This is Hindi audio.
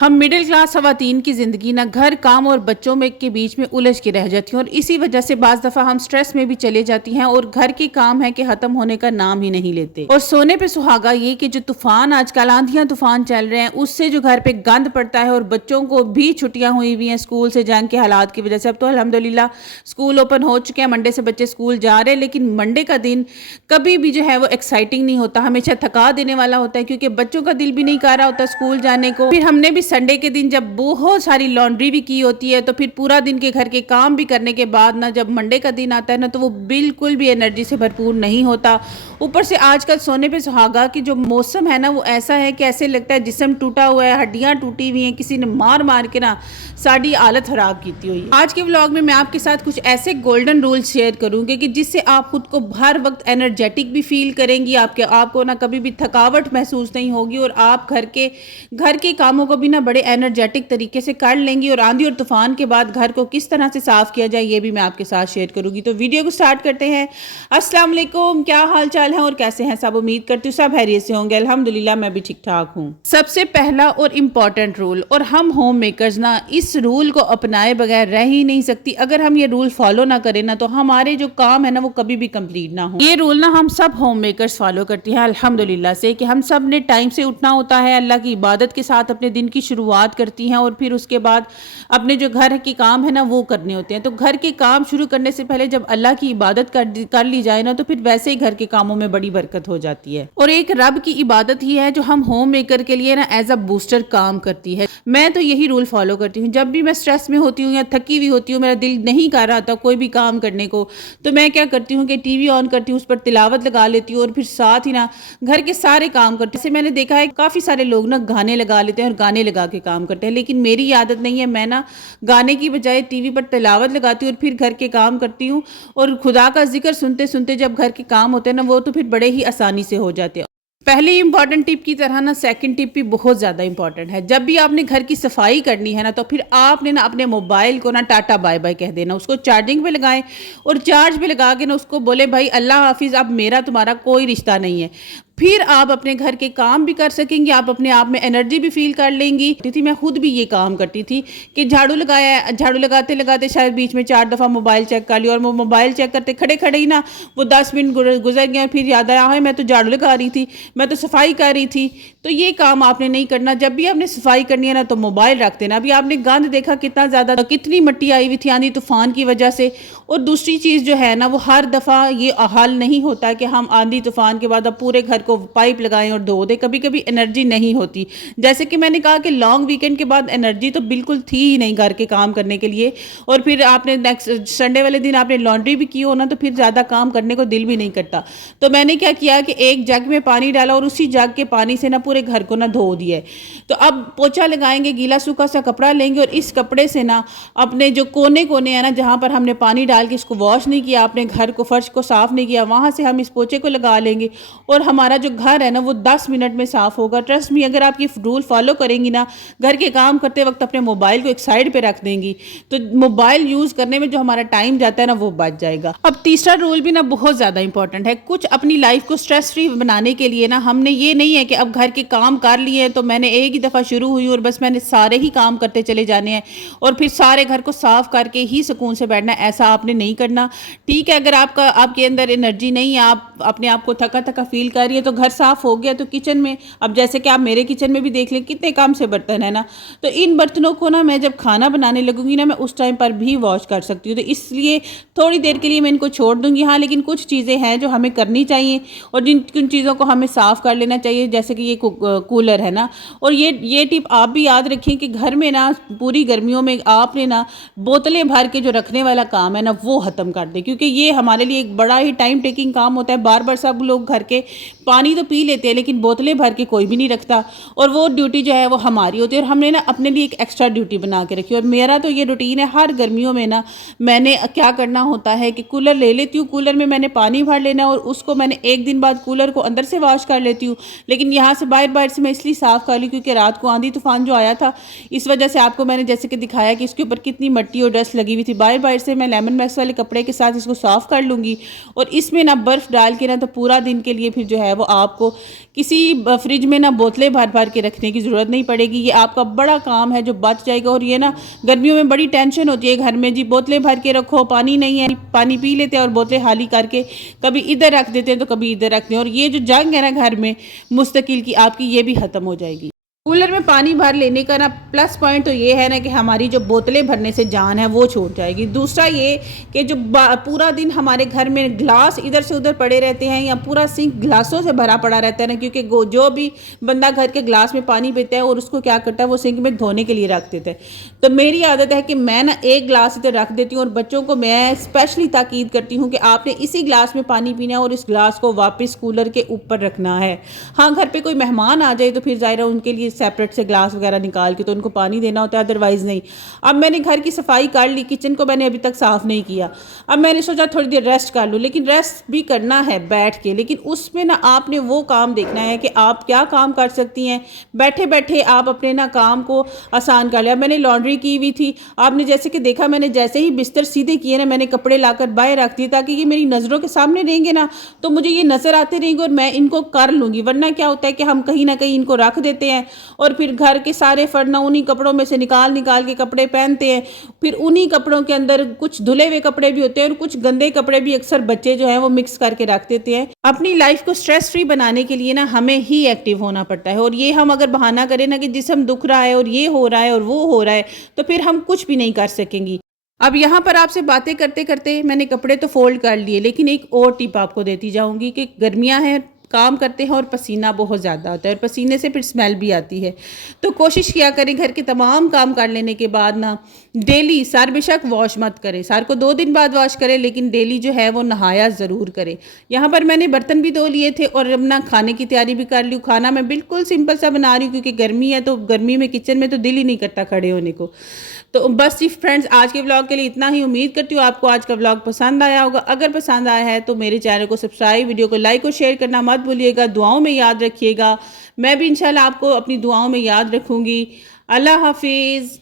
हम मिडिल क्लास खवातीन की ज़िंदगी ना घर, काम और बच्चों में के बीच में उलझ के रह जाती हैं और इसी वजह से बाज़ दफ़ा हम स्ट्रेस में भी चले जाती हैं और घर के काम है कि ख़त्म होने का नाम ही नहीं लेते। और सोने पे सुहागा ये कि जो तूफ़ान आजकल आंधियाँ तूफ़ान चल रहे हैं, उससे जो घर पे गंद पड़ता है और बच्चों को भी छुट्टियाँ हुई हुई हैं स्कूल से, जंग के हालात की वजह से। अब तो अल्हम्दुलिल्लाह स्कूल ओपन हो चुके हैं, मंडे से बच्चे स्कूल जा रहे हैं, लेकिन मंडे का दिन कभी भी जो है वो एक्साइटिंग नहीं होता, हमेशा थका देने वाला होता है क्योंकि बच्चों का दिल भी नहीं कर रहा होता स्कूल जाने को। फिर हमने भी संडे के दिन जब बहुत सारी लॉन्ड्री भी की होती है, तो फिर पूरा दिन के घर के काम भी करने के बाद ना जब मंडे का दिन आता है ना, तो वो बिल्कुल भी एनर्जी से भरपूर नहीं होता। ऊपर से आजकल सोने पे सुहागा की जो मौसम है ना, वो ऐसा है कि ऐसे लगता है जिस्म टूटा हुआ है, हड्डियां टूटी हुई हैं, किसी ने मार मार के ना साड़ी हालत खराब की हुई है। आज के व्लॉग में मैं आपके साथ कुछ ऐसे गोल्डन रूल्स शेयर करूंगी कि जिससे आप खुद को हर वक्त एनर्जेटिक भी फील करेंगी, आपको ना कभी भी थकावट महसूस नहीं होगी और आप घर के कामों को भी ना बड़े एनर्जेटिक तरीके से कर लेंगी। और आंधी और तूफान के बाद घर को किस तरह से साफ किया जाए, ये भी मैं आपके साथ शेयर करूंगी। तो वीडियो को स्टार्ट करते हैं। अस्सलाम वालेकुम, क्या हाल चाल है और कैसे हैं सब? उम्मीद करती हूँ सब खैरियत से होंगे। अल्हम्दुलिल्लाह मैं भी ठीक ठाक हूँ। सबसे पहला और इम्पॉर्टेंट रूल, और हम होम मेकर्स ना इस रूल को अपनाए बगैर रह ही नहीं सकती। अगर हम ये रूल फॉलो ना करें ना, तो हमारे जो काम है ना वो कभी भी कंप्लीट ना हो। ये रूल ना हम सब होम मेकर्स फॉलो करती हैं अल्हम्दुलिल्लाह से, कि हम सब ने टाइम से उठना होता है, अल्लाह की इबादत के साथ अपने दिन की शुरुआत करती हैं और फिर उसके बाद अपने जो घर के काम है ना वो करने होते हैं। तो घर के काम शुरू करने से पहले जब अल्लाह की इबादत कर ली जाए ना, तो फिर वैसे ही घर के कामों में बड़ी बरकत हो जाती है। और एक रब की इबादत ही है जो हम होम मेकर के लिए ना एज अ बूस्टर काम करती है। मैं तो यही रूल फॉलो करती हूँ। जब भी मैं स्ट्रेस में होती हूँ या थकी हुई होती हूँ, मेरा दिल नहीं कर रहा था कोई भी काम करने को, तो मैं क्या करती हूँ कि टीवी ऑन करती हूँ, उस पर तिलावत लगा लेती हूँ और फिर साथ ही ना घर के सारे काम करती हूँ। जैसे मैंने देखा है काफ़ी सारे लोग ना गाने लगा लेते हैं और गाने लगा के काम करते हैं, लेकिन मेरी आदत नहीं है। मैं ना गाने की बजाय टीवी पर तिलावत लगाती हूँ और फिर घर के काम करती हूँ। और खुदा का जिक्र सुनते सुनते जब घर के काम होते हैं ना, वो तो फिर बड़े ही आसानी से हो जाते हैं। पहली इंपॉर्टेंट टिप की तरह ना सेकंड टिप भी बहुत ज़्यादा इंपॉर्टेंट है। जब भी आपने घर की सफाई करनी है ना, तो फिर आपने ना अपने मोबाइल को ना टाटा बाय बाय कह देना, उसको चार्जिंग पे लगाएं और चार्ज पे लगा के ना उसको बोले भाई अल्लाह हाफिज़, अब मेरा तुम्हारा कोई रिश्ता नहीं है। फिर आप अपने घर के काम भी कर सकेंगे, आप अपने आप में एनर्जी भी फील कर लेंगी। थी मैं खुद भी ये काम करती थी कि झाड़ू लगाते लगाते शायद बीच में 4 दफ़ा मोबाइल चेक कर लिया, और वो मोबाइल चेक करते खड़े खड़े ही ना वो 10 मिनट गुजर गए और फिर याद आया है मैं तो झाड़ू लगा रही थी, मैं तो सफाई कर रही थी। तो ये काम आपने नहीं करना। जब भी आपने सफाई करनी है ना, तो मोबाइल रख देना। अभी आपने गंद देखा कितना ज़्यादा, कितनी मिट्टी आई हुई थी आंधी तूफान की वजह से। और दूसरी चीज़ जो है ना, वो हर दफ़ा ये हल नहीं होता कि हम आंधी तूफान के बाद अब पूरे घर को पाइप लगाएं और धो दें। कभी कभी एनर्जी नहीं होती। जैसे कि मैंने कहा कि लॉन्ग वीकेंड के बाद एनर्जी तो बिल्कुल थी ही नहीं घर के काम करने के लिए। और फिर आपने नेक्स्ट संडे वाले दिन आपने लॉन्ड्री भी की हो ना, तो फिर ज़्यादा काम करने को दिल भी नहीं करता। तो मैंने क्या किया कि एक जग में पानी डाला और उसी जग के पानी से ना पूरे घर को ना धो दिया। तो अब पोछा लगाएंगे, गीला सूखा सा कपड़ा लेंगे और इस कपड़े से ना अपने जो कोने कोने है ना, जहाँ पर हमने पानी डाल के इसको वॉश नहीं किया, अपने घर को फर्श को साफ नहीं किया, वहाँ से हम इस पोछे को लगा लेंगे और हमारा जो घर है ना वो 10 मिनट में साफ होगा। ट्रस्ट मी, अगर आप ये रूल फॉलो करेंगी ना, घर के काम करते वक्त अपने मोबाइल को एक साइड पे रख देंगी, तो मोबाइल यूज करने में जो हमारा टाइम जाता है ना वो बच जाएगा। अब तीसरा रूल भी ना बहुत ज्यादा इंपॉर्टेंट है। कुछ अपनी लाइफ को स्ट्रेस फ्री बनाने के लिए ना हमने ये नहीं है कि अब घर के काम कर लिए तो मैंने एक ही दफा शुरू हुई और बस मैंने सारे ही काम करते चले जाने हैं और फिर सारे घर को साफ करके ही सुकून से बैठना। ऐसा आपने नहीं करना। ठीक है, अगर आपके अंदर एनर्जी नहीं है, आप अपने आप को थका थका फील कर रही है, तो घर साफ हो गया तो किचन में, अब जैसे कि आप मेरे किचन में भी देख लें कितने काम से बर्तन है ना, तो इन बर्तनों को ना मैं जब खाना बनाने लगूंगी ना, मैं उस टाइम पर भी वॉश कर सकती हूँ। तो इसलिए थोड़ी देर के लिए मैं इनको छोड़ दूंगी। हाँ, लेकिन कुछ चीज़ें हैं जो हमें करनी चाहिए और जिन चीज़ों को हमें साफ कर लेना चाहिए, जैसे कि ये कूलर है ना। और ये टिप आप भी याद रखें कि घर में ना पूरी गर्मियों में आपने ना बोतलें भर के जो रखने वाला काम है ना वो ख़त्म कर दे, क्योंकि ये हमारे लिए एक बड़ा ही टाइम टेकिंग काम होता है। बार बार सब लोग घर के पानी तो पी लेते हैं, लेकिन बोतलें भर के कोई भी नहीं रखता, और वो ड्यूटी जो है वो हमारी होती है। और हमने ना अपने लिए एक एक्स्ट्रा ड्यूटी बना के रखी है। और मेरा तो ये रूटीन है, हर गर्मियों में ना मैंने क्या करना होता है कि कूलर ले लेती हूँ, कूलर में मैंने पानी भर लेना और उसको मैंने एक दिन बाद कूलर को अंदर से वॉश कर लेती हूँ। लेकिन यहाँ से बाहर से मैं इसलिए साफ़ कर ली क्योंकि रात को आंधी तूफान जो आया था, इस वजह से आपको मैंने जैसे कि दिखाया कि इसके ऊपर कितनी मिट्टी और डस्ट लगी हुई थी। बाहर से मैं लेमन मैक्स वाले कपड़े के साथ इसको साफ़ कर लूँगी और इसमें ना बर्फ़ डाल के ना तो पूरा दिन के लिए फिर जो है वो आपको किसी फ्रिज में ना बोतलें भर भर के रखने की ज़रूरत नहीं पड़ेगी। ये आपका बड़ा काम है जो बच जाएगा। और ये ना गर्मियों में बड़ी टेंशन होती है घर में, जी बोतलें भर के रखो, पानी नहीं है, पानी पी लेते हैं और बोतलें खाली करके कभी इधर रख देते हैं तो कभी इधर रखते हैं। और ये जो जंग है ना घर में मुस्तकिल की आपकी, ये भी ख़त्म हो जाएगी। कूलर में पानी भर लेने का ना प्लस पॉइंट तो ये है ना कि हमारी जो बोतलें भरने से जान है वो छूट जाएगी। दूसरा ये कि जो पूरा दिन हमारे घर में ग्लास इधर से उधर पड़े रहते हैं या पूरा सिंक ग्लासों से भरा पड़ा रहता है ना, क्योंकि जो भी बंदा घर के ग्लास में पानी पीता है और उसको क्या करता है वो सिंक में धोने के लिए रख देता है। तो मेरी आदत है कि मैं ना एक ग्लास इधर रख देती हूँ और बच्चों को मैं स्पेशली ताकीद करती हूँ कि आपने इसी ग्लास में पानी पीना है और इस ग्लास को वापस कूलर के ऊपर रखना है। हाँ, घर पर कोई मेहमान आ जाए तो फिर ज़ाहिर है उनके लिए सेपरेट से ग्लास वगैरह निकाल के तो उनको पानी देना होता है, अदरवाइज़ नहीं। अब मैंने घर की सफाई कर ली, किचन को मैंने अभी तक साफ़ नहीं किया। अब मैंने सोचा थोड़ी देर रेस्ट कर लूँ, लेकिन रेस्ट भी करना है बैठ के, लेकिन उसमें ना आपने वो काम देखना है कि आप क्या काम कर सकती हैं बैठे बैठे। आप अपने ना काम को आसान कर लिया। मैंने लॉन्ड्री की हुई थी, आपने जैसे कि देखा, मैंने जैसे ही बिस्तर सीधे किए ना मैंने कपड़े लाकर बाहर रख दिए ताकि ये मेरी नज़रों के सामने रहेंगे ना तो मुझे ये नज़र आते रहेंगे और मैं इनको कर लूँगी। वरना क्या होता है कि हम कहीं ना कहीं इनको रख देते हैं और फिर घर के सारे फरना उन्हीं कपड़ों में से निकाल निकाल के कपड़े पहनते हैं। फिर उन्हीं कपड़ों के अंदर कुछ धुले हुए कपड़े भी होते हैं और कुछ गंदे कपड़े भी अक्सर बच्चे जो हैं वो मिक्स करके रख देते हैं। अपनी लाइफ को स्ट्रेस फ्री बनाने के लिए ना हमें ही एक्टिव होना पड़ता है। और ये हम अगर बहाना करें ना कि जिस्म दुख रहा है और ये हो रहा है और वो हो रहा है तो फिर हम कुछ भी नहीं कर सकेंगी। अब यहाँ पर आपसे बातें करते करते मैंने कपड़े तो फोल्ड कर लिए, लेकिन एक और टिप आपको देती जाऊँगी कि गर्मियाँ हैं, काम करते हैं और पसीना बहुत ज़्यादा आता है और पसीने से फिर स्मेल भी आती है। तो कोशिश किया करें घर के तमाम काम कर लेने के बाद ना डेली सर बेशक वॉश मत करें, सर को 2 दिन बाद वॉश करें, लेकिन डेली जो है वो नहाया ज़रूर करें। यहाँ पर मैंने बर्तन भी धो लिए थे और अब ना खाने की तैयारी भी कर ली। खाना मैं बिल्कुल सिंपल सा बना रही हूँ क्योंकि गर्मी है, तो गर्मी में किचन में तो दिल ही नहीं करता खड़े होने को। तो बस जी फ्रेंड्स, आज के व्लॉग के लिए इतना ही। उम्मीद करती हूँ आपको आज का व्लॉग पसंद आया होगा। अगर पसंद आया है तो मेरे चैनल को सब्सक्राइब, वीडियो को लाइक और शेयर करना मत भूलिएगा। दुआओं में याद रखिएगा। मैं भी इंशाल्लाह आपको अपनी दुआओं में याद रखूँगी। अल्लाह हाफिज़।